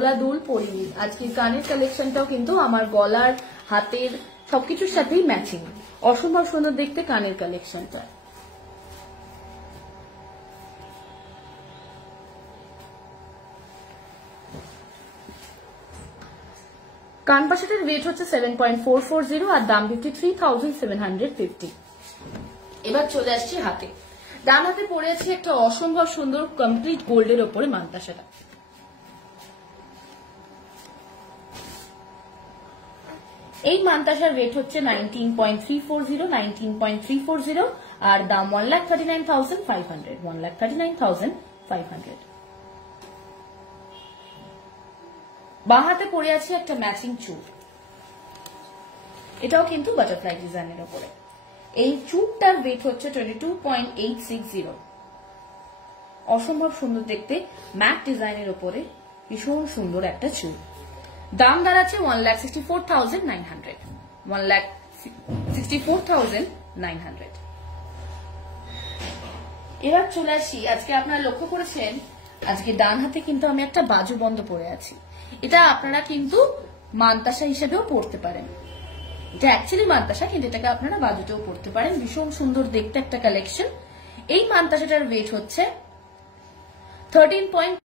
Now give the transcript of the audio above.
দোলা দুল পরিনি। আজকের কানের কালেকশনটাও কিন্তু আমার গলার হাতের সবকিছুর সাথেই ম্যাচিং, অসম্ভব সুন্দর দেখতে কানের কালেকশনটা। কান পাশের ওয়েট হচ্ছে 7.440 আর দাম 53,750। এবার চলে আসছি হাতে। ডান হাতে পরে আছি একটা অসম্ভব সুন্দর কমপ্লিট গোল্ডের ওপরে মানতাসাটা। এই মানতাসার ওয়েট হচ্ছে 19.340 আর দাম 1,39,500। 1,39,500। বাঁ হাতে পরে আছে একটা ম্যাচিং চুড়, এটাও কিন্তু বাটারফ্লাই ডিজাইনের উপরে। এই চুড়টার ওয়েট হচ্ছে 22.860। অসম্ভব সুন্দর দেখতে ম্যাট ডিজাইনের উপরে ভীষণ সুন্দর একটা চুড়। দাম দাঁড়াচ্ছে 1,64,900। 1,64,900। এবার চলে আসি, আজকে আপনারা লক্ষ্য করেছেন আজকে ডান হাতে কিন্তু আমি একটা বাজু বন্ধ পরে আছি। এটা আপনারা কিন্তু মানতাসা হিসেবেও পড়তে পারেন। এটা অ্যাকচুয়ালি মানতাসা, কিন্তু এটাকে আপনারা বাজুতেও পড়তে পারেন। ভীষণ সুন্দর দেখতে একটা কালেকশন। এই মানতাসাটার ওয়েট হচ্ছে 13.